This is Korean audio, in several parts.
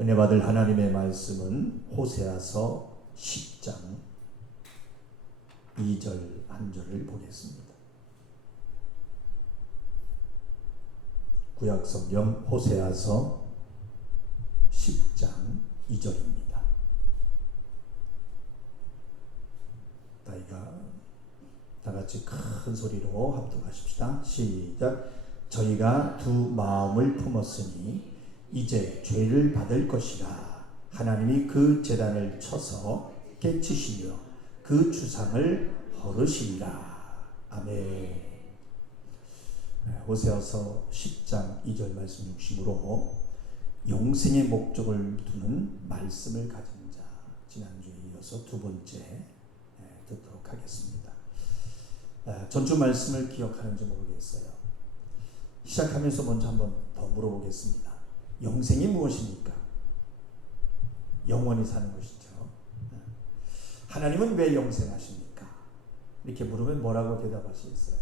은혜 받을 하나님의 말씀은 호세아서 10장 2절 한 절을 보겠습니다. 구약 성경 호세아서 10장 2절입니다. 다 같이 큰 소리로 합독하십시다. 시작. 저희가 두 마음을 품었으니 이제 죄를 받을 것이라. 하나님이 그 제단을 쳐서 깨치시며 그 주상을 허르시리라. 아멘. 호세아서 10장 2절 말씀 중심으로 영생의 목적을 두는 말씀을 가진 자, 지난주에 이어서 두 번째 듣도록 하겠습니다. 전주 말씀을 기억하는지 모르겠어요. 시작하면서 먼저 한번 더 물어보겠습니다. 영생이 무엇입니까? 영원히 사는 것이죠. 하나님은 왜 영생하십니까? 이렇게 물으면 뭐라고 대답하시겠어요?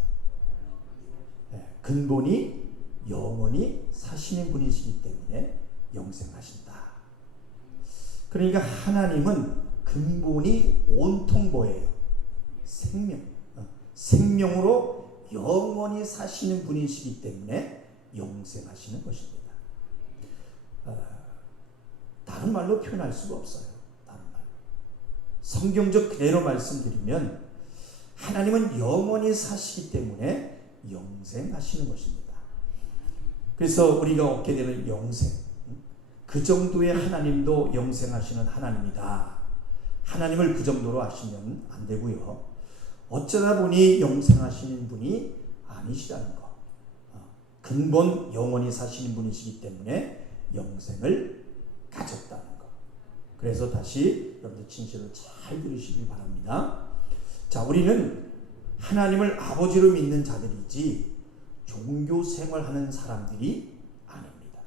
근본이 영원히 사시는 분이시기 때문에 영생하신다. 그러니까 하나님은 근본이 온통 뭐예요? 생명으로 영원히 사시는 분이시기 때문에 영생하시는 것입니다. 다른 말로 표현할 수가 없어요. 다른 말로. 성경적 그대로 말씀드리면 하나님은 영원히 사시기 때문에 영생하시는 것입니다. 그래서 우리가 얻게 되는 영생, 그 정도의 하나님도 영생하시는 하나님이다. 하나님을 그 정도로 아시면 안 되고요. 어쩌다 보니 영생하시는 분이 아니시라는 것. 근본 영원히 사시는 분이시기 때문에 영생을 가졌다는 것. 그래서 다시 여러분들 진실을 잘 들으시길 바랍니다. 자, 우리는 하나님을 아버지로 믿는 자들이지 종교 생활하는 사람들이 아닙니다.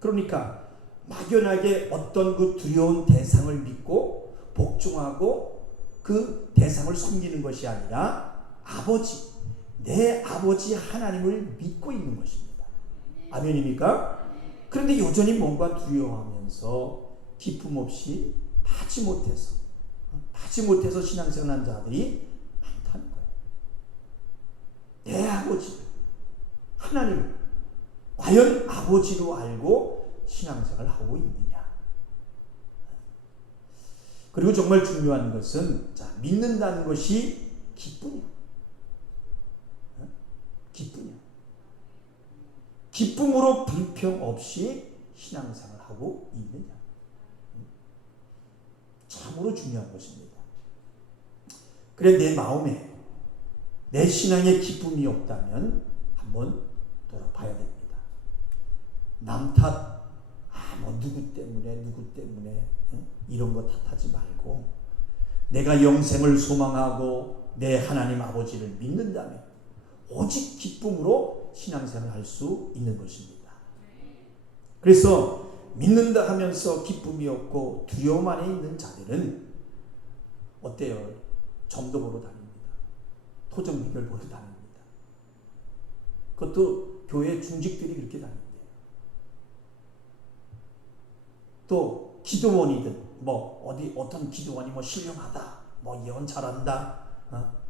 그러니까 막연하게 어떤 그 두려운 대상을 믿고 복종하고 그 대상을 섬기는 것이 아니라 아버지, 내 아버지 하나님을 믿고 있는 것입니다. 아멘입니까? 그런데 여전히 뭔가 두려워하면서 기쁨 없이 파지 못해서 신앙생활한 자들이 많다는 거예요. 내 아버지 하나님을 과연 아버지로 알고 신앙생활을 하고 있느냐. 그리고 정말 중요한 것은 믿는다는 것이 기쁘냐. 기쁨으로 불평 없이 신앙생활을 하고 있느냐. 참으로 중요한 것입니다. 그래 내 마음에 내 신앙에 기쁨이 없다면 한번 돌아봐야 됩니다. 남 탓, 누구 때문에 이런 거 탓하지 말고 내가 영생을 소망하고 내 하나님 아버지를 믿는다면 오직 기쁨으로 신앙생활을 할 수 있는 것입니다. 그래서 믿는다 하면서 기쁨이 없고 두려움 안에 있는 자들은 어때요? 점도 보러 다닙니다. 토정 비결 보러 다닙니다. 그것도 교회 중직들이 그렇게 다닙니다. 또 기도원이든 어떤 기도원이 신령하다, 예언 잘한다,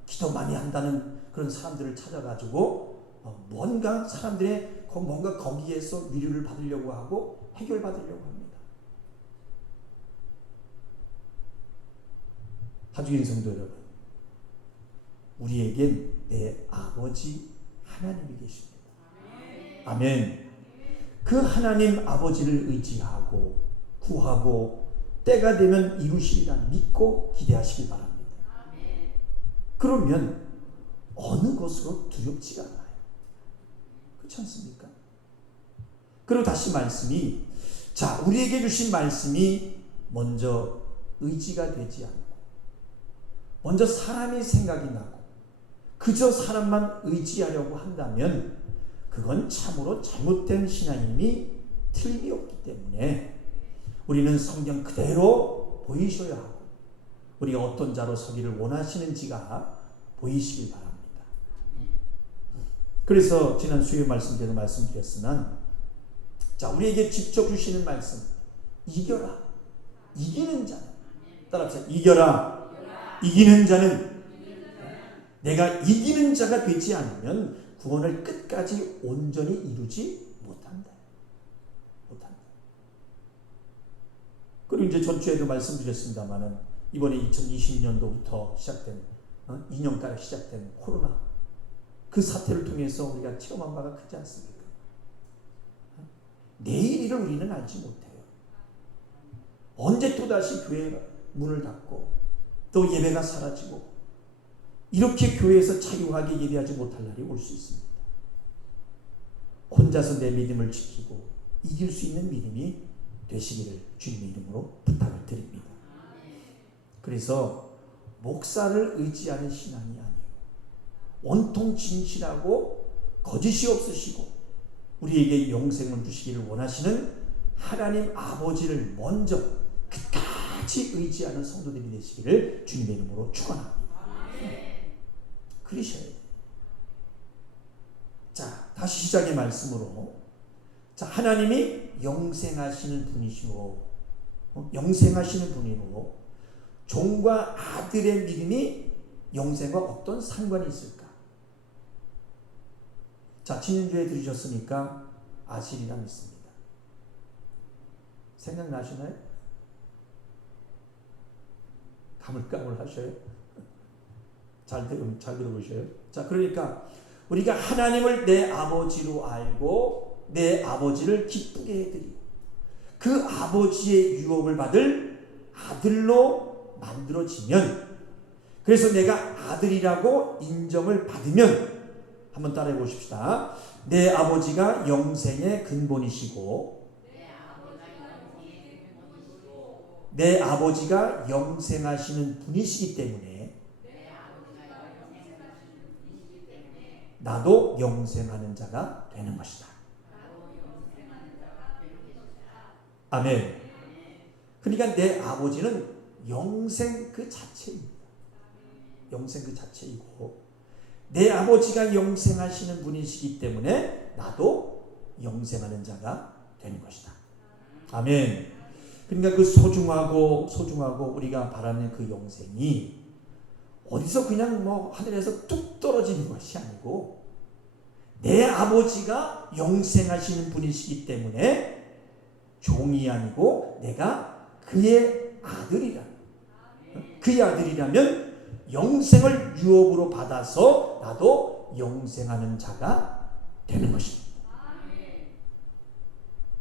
기도 많이 한다는 그런 사람들을 찾아가지고 뭔가 사람들의 뭔가 거기에서 위로를 받으려고 하고 해결받으려고 합니다. 하주인 성도 여러분, 우리에겐 내 아버지 하나님이 계십니다. 아멘. 그 하나님 아버지를 의지하고 구하고 때가 되면 이루시리라 믿고 기대하시기 바랍니다. 그러면 어느 것으로 두렵지가 않아요. 그렇지 않습니까? 그리고 다시 말씀이 우리에게 주신 말씀이 먼저 의지가 되지 않고 먼저 사람이 생각이 나고 그저 사람만 의지하려고 한다면 그건 참으로 잘못된 신앙임이 틀림이 없기 때문에 우리는 성경 그대로 보이셔야 하고 우리가 어떤 자로 서기를 원하시는지가 보이시길 바랍니다. 그래서 지난 수요일 말씀 때도 말씀드렸으나 자, 우리에게 직접 주시는 말씀. 이겨라. 이기는 자는. 따라합시다. 이겨라. 이기는 자는. 내가 이기는 자가 되지 않으면 구원을 끝까지 온전히 이루지 못한다. 그리고 이제 전주에도 말씀드렸습니다만은 이번에 2020년도부터 시작된 2년가량 시작된 코로나 그 사태를 통해서 우리가 체험한 바가 크지 않습니까? 내일 일을 우리는 알지 못해요. 언제 또다시 교회가 문을 닫고 또 예배가 사라지고 이렇게 교회에서 자유하게 예배하지 못할 날이 올 수 있습니다. 혼자서 내 믿음을 지키고 이길 수 있는 믿음이 되시기를 주님의 이름으로 부탁을 드립니다. 그래서 목사를 의지하는 신앙이 아니에요. 온통 진실하고 거짓이 없으시고 우리에게 영생을 주시기를 원하시는 하나님 아버지를 먼저 끝까지 의지하는 성도들이 되시기를 주님의 이름으로 축원합니다. 그러셔야 돼요. 자, 다시 시작의 말씀으로, 자, 하나님이 영생하시는 분이시고 영생하시는 분이고 종과 아들의 믿음이 영생과 어떤 상관이 있을까? 자, 지난주에 들으셨으니까 아시리라 믿습니다. 생각나시나요? 가물가물하셔요? 잘 들어보셔요. 자, 그러니까 우리가 하나님을 내 아버지로 알고 내 아버지를 기쁘게 해드리고 그 아버지의 유업을 받을 아들로 만들어지면, 그래서 내가 아들이라고 인정을 받으면, 한번 따라해 보십시다. 내 아버지가 영생의 근본이시고 내 아버지가 영생하시는 분이시기 때문에 나도 영생하는 자가 되는 것이다. 아멘. 그러니까 내 아버지는 영생 그 자체입니다. 영생 그 자체이고 내 아버지가 영생하시는 분이시기 때문에 나도 영생하는 자가 되는 것이다. 아멘. 그러니까 그 소중하고 우리가 바라는 그 영생이 어디서 그냥 하늘에서 뚝 떨어지는 것이 아니고 내 아버지가 영생하시는 분이시기 때문에 종이 아니고 내가 그의 아들이라면 영생을 유업으로 받아서 나도 영생하는 자가 되는 것입니다.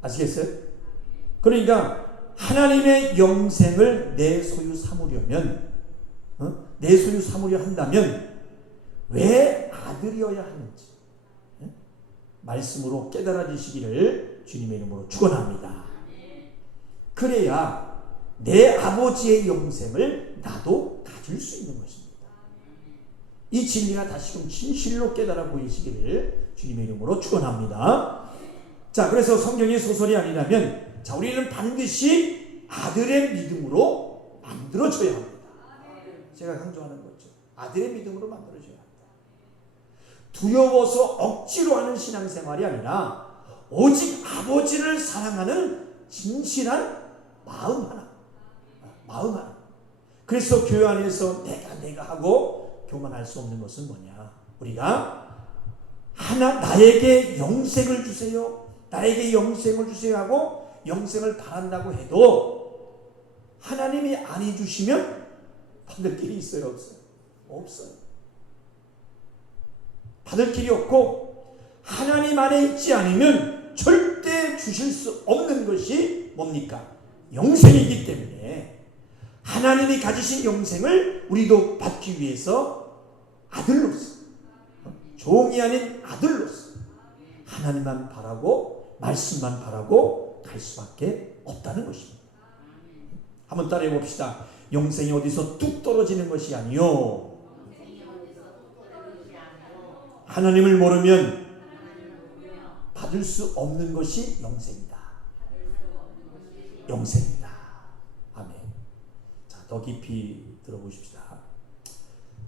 아시겠어요? 그러니까 하나님의 영생을 내 소유 삼으려면 내 소유 삼으려 한다면 왜 아들이어야 하는지 말씀으로 깨달아지시기를 주님의 이름으로 축원합니다. 그래야 내 아버지의 영생을 나도 가질 수 있는 것입니다. 이 진리가 다시금 진실로 깨달아 보이시기를 주님의 이름으로 축원합니다. 자, 그래서 성경의 소설이 아니라면 자, 우리는 반드시 아들의 믿음으로 만들어져야 합니다. 제가 강조하는 거죠. 아들의 믿음으로 만들어져야 합니다. 두려워서 억지로 하는 신앙생활이 아니라 오직 아버지를 사랑하는 진실한 마음 하나. 그래서 교회 안에서 내가 하고 교만할 수 없는 것은 뭐냐? 우리가 나에게 영생을 주세요. 나에게 영생을 주세요 하고 영생을 바란다고 해도 하나님이 안 해주시면 받을 길이 있어요? 없어요? 없어요. 받을 길이 없고 하나님 안에 있지 않으면 절대 주실 수 없는 것이 뭡니까? 영생이기 때문에 하나님이 가지신 영생을 우리도 받기 위해서 아들로서, 종이 아닌 아들로서 하나님만 바라고 말씀만 바라고 갈 수밖에 없다는 것입니다. 한번 따라해 봅시다. 영생이 어디서 뚝 떨어지는 것이 아니요 하나님을 모르면 받을 수 없는 것이 영생이다. 영생이다. 아멘. 자, 더 깊이 들어보십시다.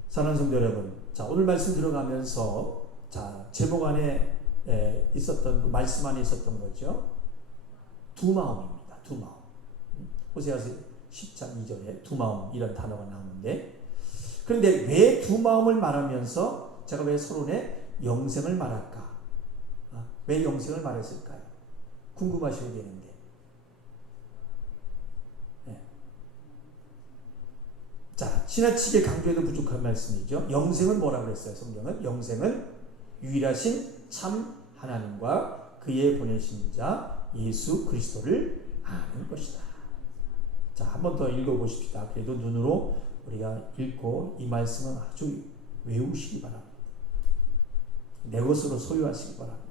사랑하는 성도 여러분, 자, 오늘 말씀 들어가면서 자, 제목 안에 있었던 말씀 안에 있었던 거죠. 두 마음입니다. 두 마음. 호세아서 10장 2절에 두 마음 이런 단어가 나오는데, 그런데 왜 두 마음을 말하면서 제가 왜 서론에 영생을 말할까? 왜 영생을 말했을까요? 궁금하시게 되는데. 네. 자, 지나치게 강조해도 부족한 말씀이죠. 영생은 뭐라고 했어요? 성경은 영생은 유일하신 참 하나님과 그의 보내신 자 예수 그리스도를 아는 것이다. 자, 한 번 더 읽어보십시다. 그래도 눈으로 우리가 읽고 이 말씀은 아주 외우시기 바랍니다. 내 것으로 소유하시기 바랍니다.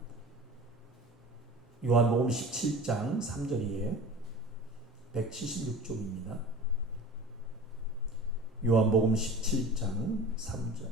요한복음 17장 3절이에요. 176쪽입니다. 요한복음 17장 3절.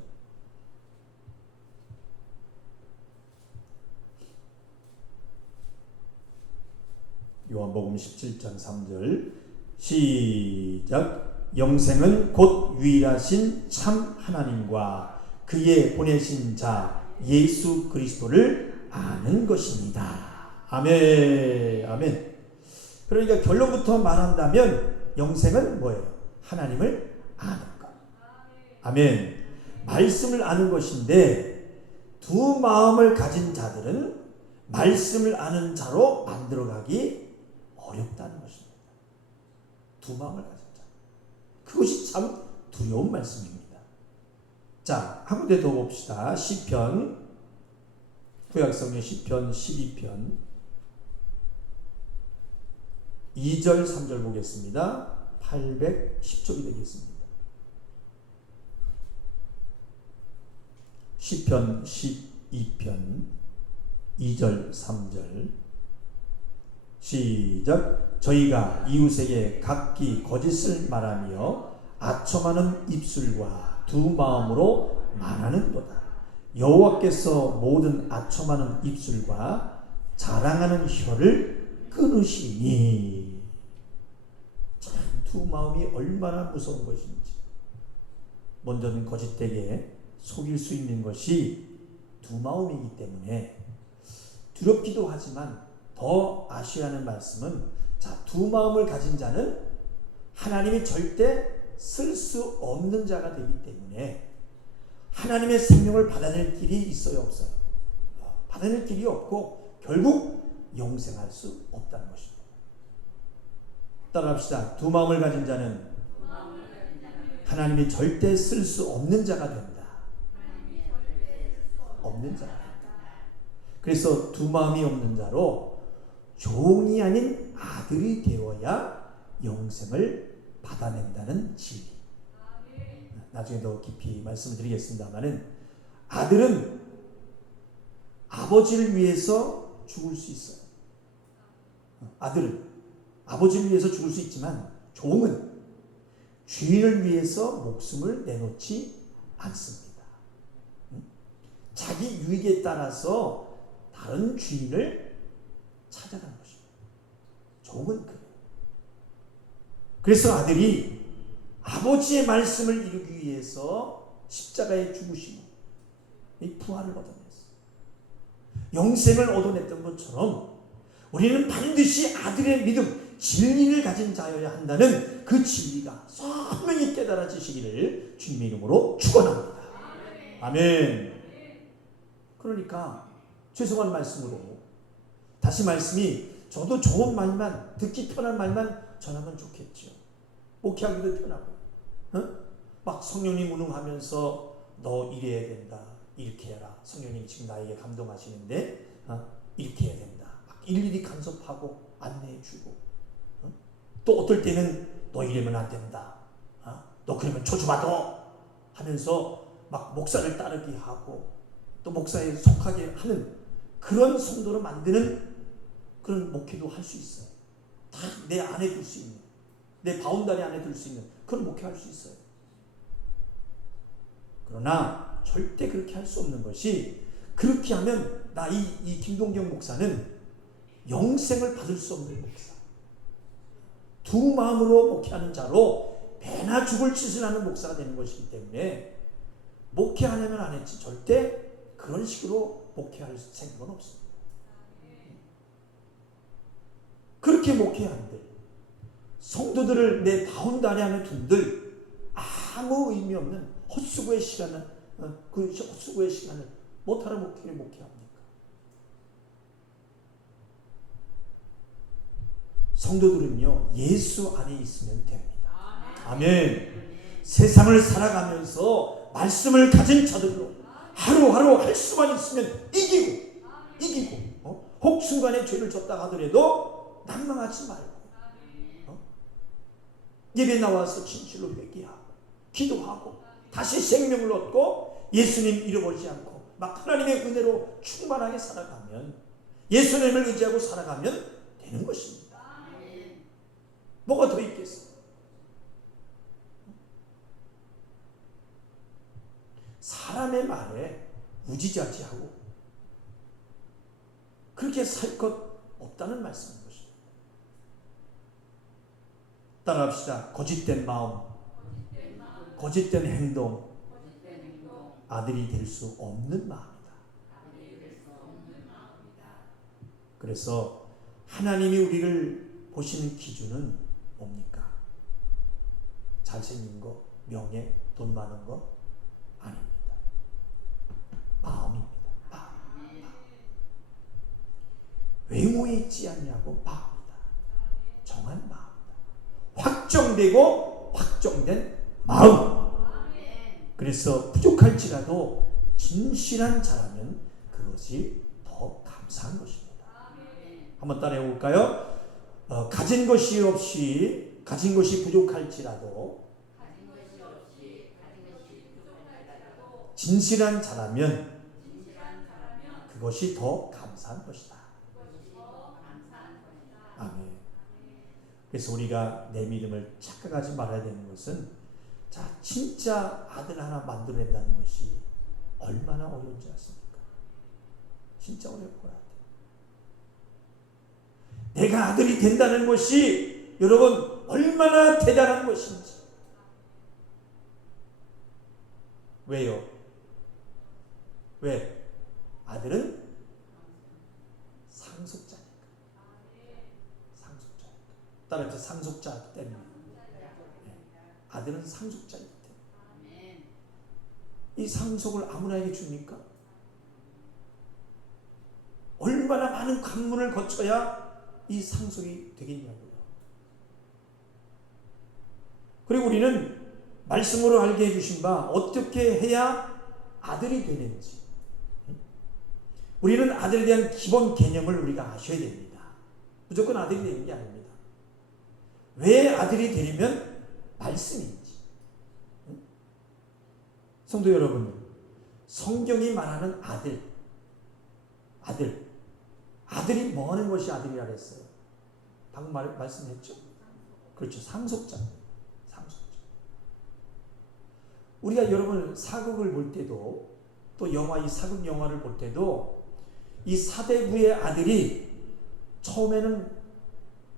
요한복음 17장 3절 시작. 영생은 곧 유일하신 참 하나님과 그의 보내신 자 예수 그리스도를 아는 것입니다. 아멘. 아멘. 그러니까 결론부터 말한다면 영생은 뭐예요? 하나님을 아는 것. 아멘. 말씀을 아는 것인데 두 마음을 가진 자들은 말씀을 아는 자로 만들어가기 어렵다는 것입니다. 두 마음을 가진 자. 그것이 참 두려운 말씀입니다. 자, 한 군데 더 봅시다. 시편, 구약성경 시편 12편 2절 3절 보겠습니다. 810쪽이 되겠습니다. 시편 12편 2절 3절 시작. 저희가 이웃에게 각기 거짓을 말하며 아첨하는 입술과 두 마음으로 말하는도다. 여호와께서 모든 아첨하는 입술과 자랑하는 혀를 끊으시니. 참 두 마음이 얼마나 무서운 것인지. 먼저는 거짓되게 속일 수 있는 것이 두 마음이기 때문에 두렵기도 하지만 더 아셔야 하는 말씀은, 자, 두 마음을 가진 자는 하나님이 절대 쓸 수 없는 자가 되기 때문에 하나님의 생명을 받아낼 길이 있어요, 없어요? 받아낼 길이 없고 결국 영생할 수 없다는 것입니다. 따라합시다. 두 마음을 가진 자는 하나님이 절대 쓸 수 없는 자가 된다. 없는 자가 된다. 그래서 두 마음이 없는 자로 종이 아닌 아들이 되어야 영생을 받아낸다는 진리. 나중에 더 깊이 말씀을 드리겠습니다만은, 아들은 아버지를 위해서 죽을 수 있어요. 아들은 아버지를 위해서 죽을 수 있지만 종은 주인을 위해서 목숨을 내놓지 않습니다. 자기 유익에 따라서 다른 주인을 찾아가는 것입니다. 종은 그래요. 그래서 아들이 아버지의 말씀을 이루기 위해서 십자가에 죽으시고 이 부활을 얻어냈어요. 영생을 얻어냈던 것처럼 우리는 반드시 아들의 믿음, 진리를 가진 자여야 한다는 그 진리가 선명히 깨달아지시기를 주님의 이름으로 축원합니다. 아멘. 그러니까 죄송한 말씀으로 다시 말씀이, 저도 좋은 말만, 듣기 편한 말만 전하면 좋겠죠. 목회하기도 편하고, 막 성령님 운운하면서 너 이래야 된다, 이렇게 해라. 성령님 지금 나에게 감동하시는데 이렇게 해야 된다. 막 일일이 간섭하고 안내해주고, 또 어떨 때는 너 이러면 안 된다, 너 그러면 저주받아 하면서 막 목사를 따르게 하고 또 목사에 속하게 하는 그런 성도로 만드는 그런 목회도 할 수 있어요. 다 내 안에 둘 수 있는, 내 바운다리 안에 둘 수 있는 그런 목회할 수 있어요. 그러나 절대 그렇게 할 수 없는 것이, 그렇게 하면 이 김동경 목사는 영생을 받을 수 없는 목사, 두 마음으로 목회하는 자로 배나 죽을 짓을 하는 목사가 되는 것이기 때문에, 목회하려면 안 했지 절대 그런 식으로 목회할 생각은 없습니다. 그렇게 그렇게 목회해야 한대. 성도들을 내 바운다리 안에 둔들 아무 의미 없는 헛수고의 시간을 그 헛수고의 시간을 못하는 목회를 목회합니까? 성도들은요 예수 안에 있으면 됩니다. 아멘. 세상을 살아가면서 말씀을 가진 자들로 하루하루 할 수만 있으면 이기고 혹 순간에 죄를 졌다 하더라도 낭망하지 말고 예배 나와서 진실로 회개하고 기도하고 다시 생명을 얻고 예수님 잃어버리지 않고 막 하나님의 은혜로 충만하게 살아가면 예수님을 의지하고 살아가면 되는 것입니다. 뭐가 더 있겠어? 사람의 말에 우지자지하고 그렇게 살 것 없다는 말씀인 것입니다. 따라합시다. 거짓된 마음, 거짓된 행동, 아들이 될 수 없는 마음이다. 그래서 하나님이 우리를 보시는 기준은 뭡니까? 잘생긴 거, 명예, 돈 많은 거 아닙니다. 마음입니다. 마음. 외모에 있지 않냐고 마음이다. 정한 마음이다. 확정되고 확정된 마음. 그래서 부족할지라도 진실한 자라면 그것이 더 감사한 것입니다. 한번 따라해 볼까요? 가진 것이 부족할지라도 진실한 자라면 그것이 더 감사한 것이다. 아멘. 그래서 우리가 내 믿음을 착각하지 말아야 되는 것은 자 진짜 아들 하나 만들어낸다는 것이 얼마나 어려운지 아십니까? 진짜 어려울 거야. 내가 아들이 된다는 것이 여러분 얼마나 대단한 것인지. 왜요? 왜? 아들은 상속자니까. 상속자니까. 따라서 상속자 때문에. 아들은 상속자이기 때문에. 이 상속을 아무나에게 줍니까? 얼마나 많은 관문을 거쳐야 이 상속이 되겠냐고요. 그리고 우리는 말씀으로 알게 해주신 바 어떻게 해야 아들이 되는지 우리는 아들에 대한 기본 개념을 우리가 아셔야 됩니다. 무조건 아들이 되는 게 아닙니다. 왜 아들이 되려면 말씀인지. 성도 여러분, 성경이 말하는 아들이 뭐 하는 것이 아들이라 그랬어요? 방금 말씀했죠? 그렇죠. 상속자입니다. 상속자. 우리가 여러분 사극을 볼 때도 또 이 사극 영화를 볼 때도 이 사대부의 아들이 처음에는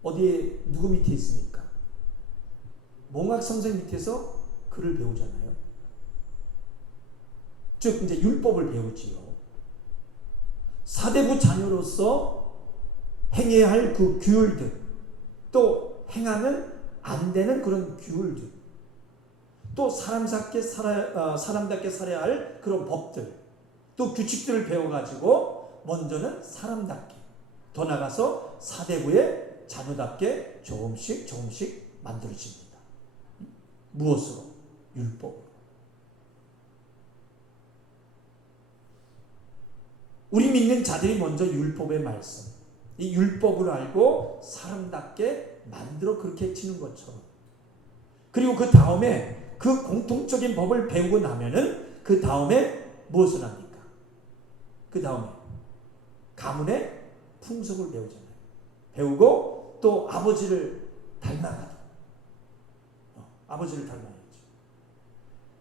어디에 누구 밑에 있습니까? 몽학 선생 밑에서 글을 배우잖아요. 즉 이제 율법을 배우지요. 사대부 자녀로서 행해야 할 그 규율들, 또 행하면 안 되는 그런 규율들, 또 사람답게 살아야 할 그런 법들, 또 규칙들을 배워가지고 먼저는 사람답게, 더 나가서 사대부의 자녀답게 조금씩 만들어집니다. 무엇으로? 율법으로. 우리 믿는 자들이 먼저 율법의 말씀, 이 율법을 알고 사람답게 만들어 그렇게 치는 것처럼, 그리고 그 다음에 그 공통적인 법을 배우고 나면은 그 다음에 무엇을 합니까? 그 다음에 가문의 풍속을 배우잖아요. 배우고 또 아버지를 닮아가죠. 아버지를 닮아야죠.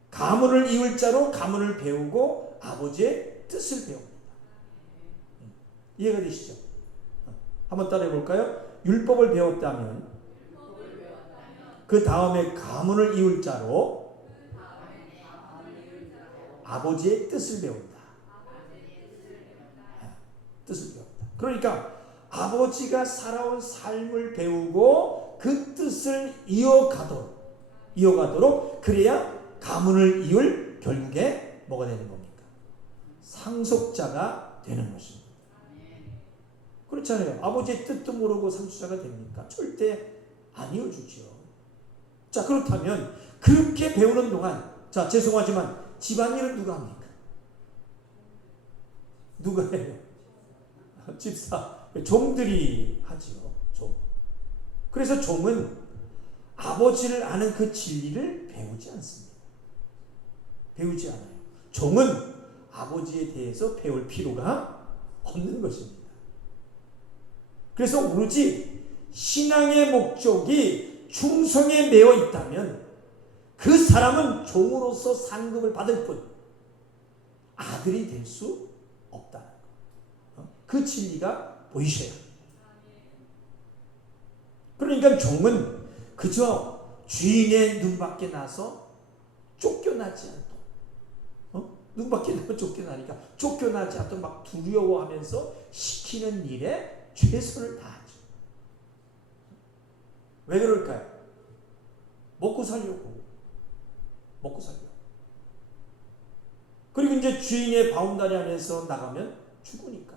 가문을 이을 자로 가문을 배우고 아버지의 뜻을 배웁니다. 이해가 되시죠? 한번 따라해 볼까요? 율법을 배웠다면 그 다음에 가문을 이을 자로 아버지의 뜻을 배운다. 뜻을 배운다. 그러니까 아버지가 살아온 삶을 배우고 그 뜻을 이어가도록 그래야 가문을 이을 결국에 뭐가 되는 겁니까? 상속자가 되는 것입니다. 그렇잖아요. 아버지의 뜻도 모르고 상속자가 됩니까? 절대 안 이어주죠. 자, 그렇다면 그렇게 배우는 동안, 자, 죄송하지만 집안일은 누가 합니까? 누가 해요? 집사, 종들이 하지요. 종. 그래서 종은 아버지를 아는 그 진리를 배우지 않습니다. 배우지 않아요. 종은 아버지에 대해서 배울 필요가 없는 것입니다. 그래서 오로지 신앙의 목적이 충성에 매여 있다면 그 사람은 종으로서 상급을 받을 뿐 아들이 될 수 없다는 거. 그 진리가 보이셔야 합니다. 그러니까 종은 그저 주인의 눈밖에 나서 쫓겨나지 않도록, 눈 밖에 나서 쫓겨나니까 쫓겨나지 않도록 막 두려워하면서 시키는 일에 최선을 다하죠. 왜 그럴까요? 먹고 살려고. 그리고 이제 주인의 바운다리 안에서 나가면 죽으니까.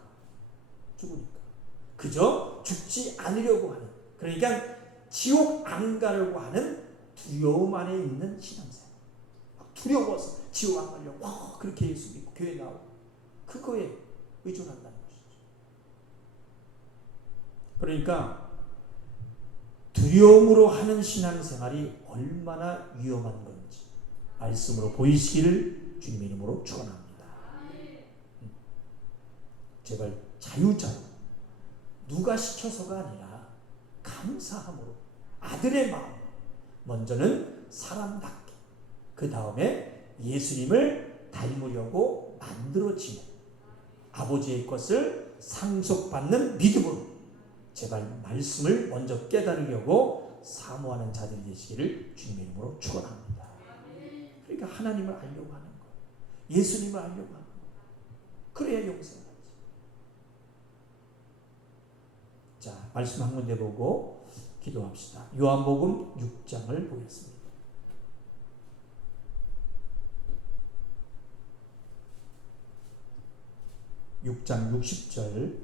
그저 죽지 않으려고 하는, 그러니까 지옥 안 가려고 하는 두려움 안에 있는 신앙생활. 두려워서 지옥 안 가려고 그렇게 예수 믿고 교회 나오고 그거에 의존한다는 것이죠. 그러니까 두려움으로 하는 신앙생활이 얼마나 위험한 건지 말씀으로 보이시기를 주님의 이름으로 축원합니다. 제발 자유자유, 누가 시켜서가 아니라 감사함으로 아들의 마음, 먼저는 사람답게, 그 다음에 예수님을 닮으려고 만들어지는 아버지의 것을 상속받는 믿음으로 제발 말씀을 먼저 깨달으려고 사모하는 자들이 되시기를 주님의 이름으로 축원합니다. 그러니까 하나님을 알려고 하는 것, 예수님을 알려고 하는 것, 그래야 용서하지. 자, 말씀 한 군데 보고 기도합시다. 요한복음 6장을 보겠습니다. (6장) 60절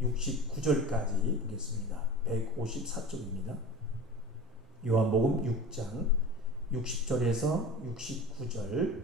69절까지 보겠습니다. 154쪽입니다. 요한복음 6장 60절에서 69절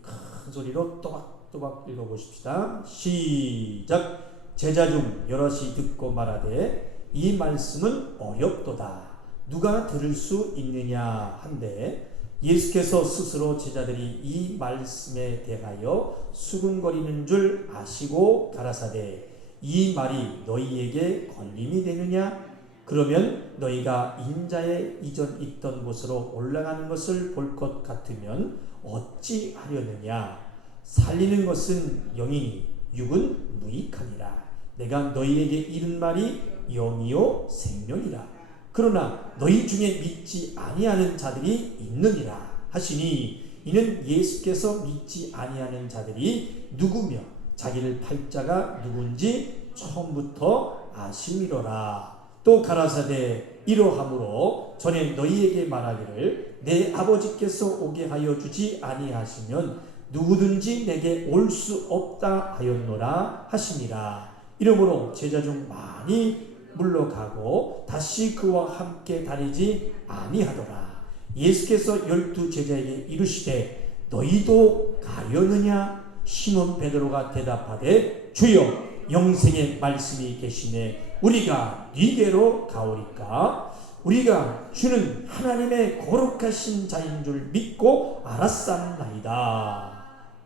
큰 소리로 또박또박 읽어보십시다. 시작. 제자 중 여럿이 듣고 말하되 이 말씀은 어렵도다. 누가 들을 수 있느냐 한데 예수께서 스스로 제자들이 이 말씀에 대하여 수군거리는 줄 아시고 가라사대 이 말이 너희에게 걸림이 되느냐? 그러면 너희가 인자의 이전 있던 곳으로 올라가는 것을 볼 것 같으면 어찌 하려느냐? 살리는 것은 영이니 육은 무익하니라. 내가 너희에게 이른 말이 영이요 생명이라. 그러나 너희 중에 믿지 아니하는 자들이 있느니라 하시니 이는 예수께서 믿지 아니하는 자들이 누구며 자기를 팔 자가 누군지 처음부터 아심이로라. 또 가라사대 이러함으로 전에 너희에게 말하기를 내 아버지께서 오게 하여 주지 아니하시면 누구든지 내게 올 수 없다 하였노라 하시니라. 이러므로 제자 중 많이 물러가고 다시 그와 함께 다니지 아니하더라. 예수께서 12 제자에게 이르시되 너희도 가려느냐? 시몬 베드로가 대답하되 주여 영생의 말씀이 계시네 우리가 네게로 가오리까? 우리가 주는 하나님의 거룩하신 자인 줄 믿고 알았사옵나이다.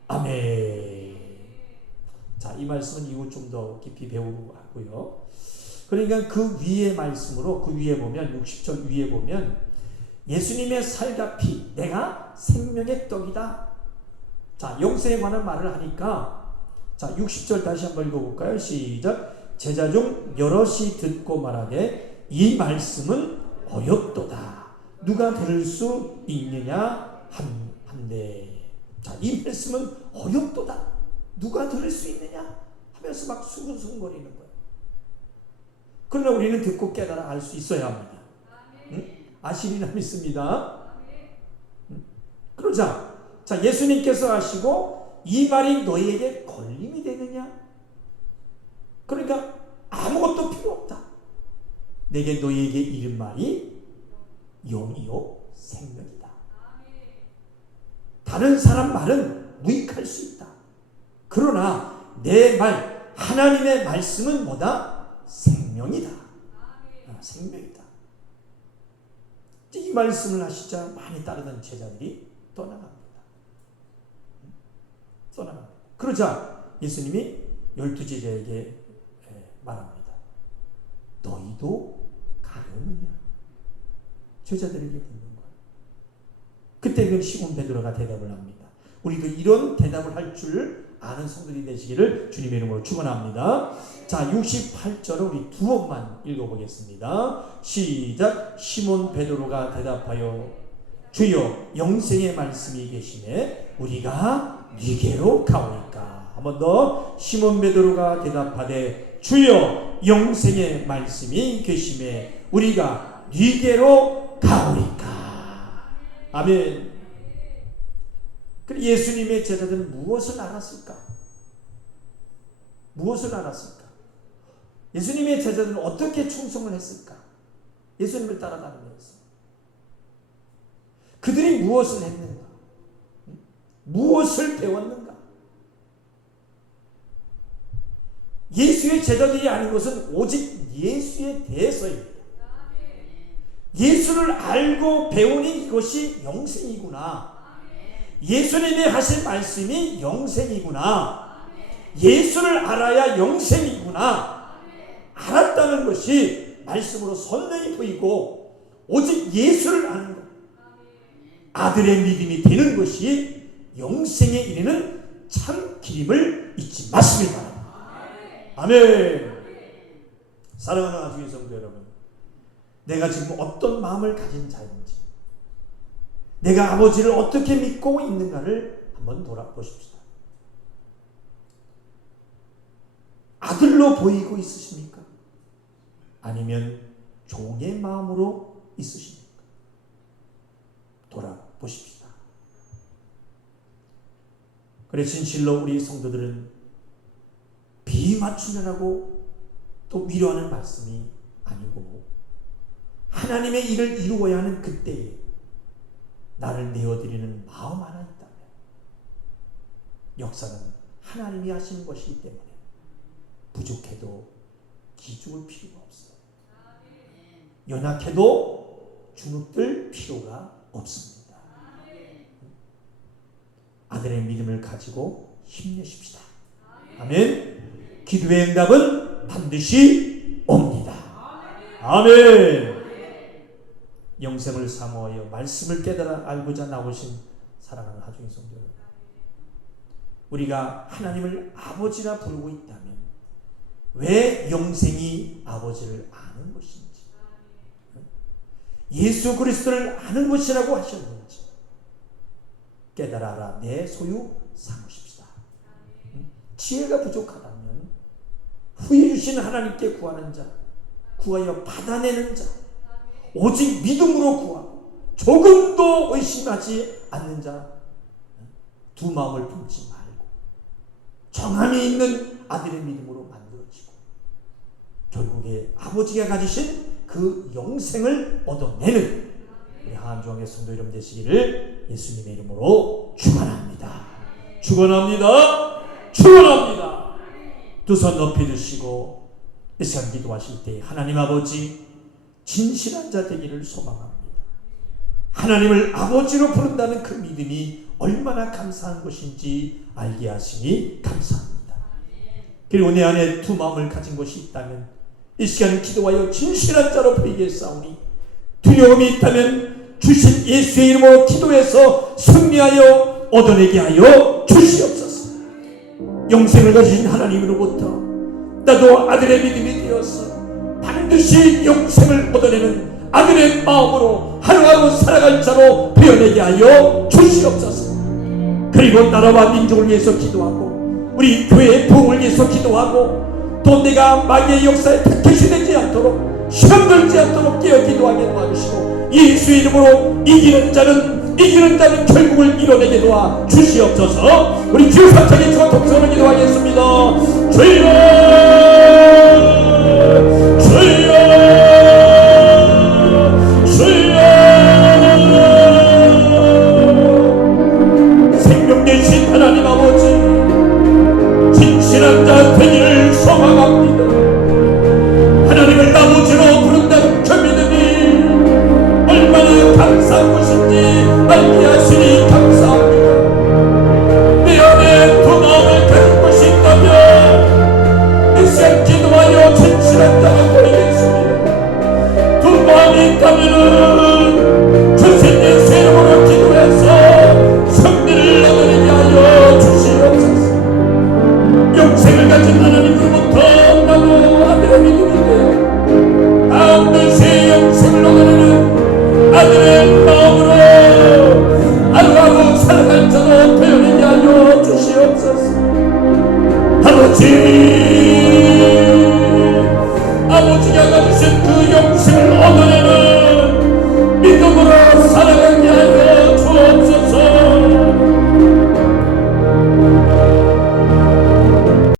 아멘. 자, 이 말씀은 이후 좀 더 깊이 배우고 하고요. 그러니까 그 위의 말씀으로 그 위에 보면 60절 위에 보면 예수님의 살과 피 내가 생명의 떡이다. 자, 영생에 관한 말을 하니까 자 60절 다시 한번 읽어볼까요? 시작. 제자 중 여럿이 듣고 말하되 이 말씀은 어렵도다. 누가 들을 수 있느냐 한데 자, 이 말씀은 어렵도다. 누가 들을 수 있느냐 하면서 막 수근수근거리는 거예요. 그러나 우리는 듣고 깨달아 알 수 있어야 합니다. 응? 아시리나 믿습니다. 그러자 자 예수님께서 하시고 이 말이 너희에게 걸림이 되느냐? 그러니까 아무것도 필요 없다. 내게 너희에게 이른 말이 영이요 생명이다. 다른 사람 말은 무익할 수 있다. 그러나 내 말, 하나님의 말씀은 뭐다? 생명이다. 생명이다. 이 말씀을 하시자 많이 따르던 제자들이 떠나갑니다. 그러자 예수님이 12제자에게 말합니다. 너희도 가느냐? 제자들에게 묻는 거예요. 그때 그 시몬 베드로가 대답을 합니다. 우리도 이런 대답을 할 줄 아는 성도들이 되시기를 주님의 이름으로 축원합니다. 자, 68절을 우리 두 번만 읽어보겠습니다. 시작. 시몬 베드로가 대답하여 주여 영생의 말씀이 계시네 우리가 네게로 가오니까. 한 번 더. 시몬 베드로가 대답하되 주여 영생의 말씀이 계시네 우리가 네게로 가오니까. 아멘. 예수님의 제자들은 무엇을 알았을까? 무엇을 알았을까? 예수님의 제자들은 어떻게 충성을 했을까? 예수님을 따라다니면서 그들이 무엇을 했는가? 무엇을 배웠는가? 예수의 제자들이 아닌 것은 오직 예수에 대해서입니다. 예수를 알고 배우니 이것이 영생이구나. 예수님이 하신 말씀이 영생이구나. 예수를 알아야 영생이구나. 알았다는 것이 말씀으로 선명히 보이고 오직 예수를 아는 것, 아들의 믿음이 되는 것이 영생에 이르는 참 길임을 잊지 마시길 바랍니다. 아멘. 사랑하는 아주의 성도 여러분, 내가 지금 어떤 마음을 가진 자인지, 내가 아버지를 어떻게 믿고 있는가를 한번 돌아보십시다. 아들로 보이고 있으십니까? 아니면 종의 마음으로 있으십니까? 돌아보십시다. 그래 진실로 우리 성도들은 비맞추느라고 또 위로하는 말씀이 아니고 하나님의 일을 이루어야 하는 그때에 나를 내어드리는 마음 하나 있다면 역사는 하나님이 하시는 것이기 때문에 부족해도 기죽을 필요가 없어요. 연약해도 주눅들 필요가 없습니다. 아들의 믿음을 가지고 힘내십시다. 아멘. 기도의 응답은 반드시 옵니다. 아멘. 영생을 사모하여 말씀을 깨달아 알고자 나오신 사랑하는 하중의 성도 여러분, 우리가 하나님을 아버지라 부르고 있다면 왜 영생이 아버지를 아는 것인지, 예수 그리스도를 아는 것이라고 하셨는지 깨달아 알아 내 소유 삼으십시다. 지혜가 부족하다면 후에 주신 하나님께 구하는 자, 구하여 받아내는 자, 오직 믿음으로 구하고 조금도 의심하지 않는 자, 두 마음을 품지 말고 정함이 있는 아들의 믿음으로 만들어지고 결국에 아버지가 가지신 그 영생을 얻어내는 우리 한주왕의 성도 이름 되시기를 예수님의 이름으로 축원합니다. 축원합니다. 축원합니다. 두 손 높이 드시고 이 시간 기도하실 때 하나님 아버지 진실한 자 되기를 소망합니다. 하나님을 아버지로 부른다는 그 믿음이 얼마나 감사한 것인지 알게 하시니 감사합니다. 그리고 내 안에 두 마음을 가진 것이 있다면 이 시간 기도하여 진실한 자로 보이겠사오니 두려움이 있다면 주신 예수의 이름으로 기도해서 승리하여 얻어내게 하여 주시옵소서. 영생을 가진 하나님으로부터 나도 아들의 믿음이 되어서 반드시 영생을 얻어내는 아들의 마음으로 하루하루 살아갈 자로 되어내게 하여 주시옵소서. 그리고 나라와 민족을 위해서 기도하고 우리 교회의 부흥을 위해서 기도하고 또 내가 마귀의 역사에 타켓이 되지 않도록 시험 들지 않도록 깨어 기도하게 도와주시고 예수의 이름으로 이기는 자는 결국을 이뤄내게 도와 주시옵소서. 우리 주여 삼창의 주와 동성으로 기도하겠습니다. 주여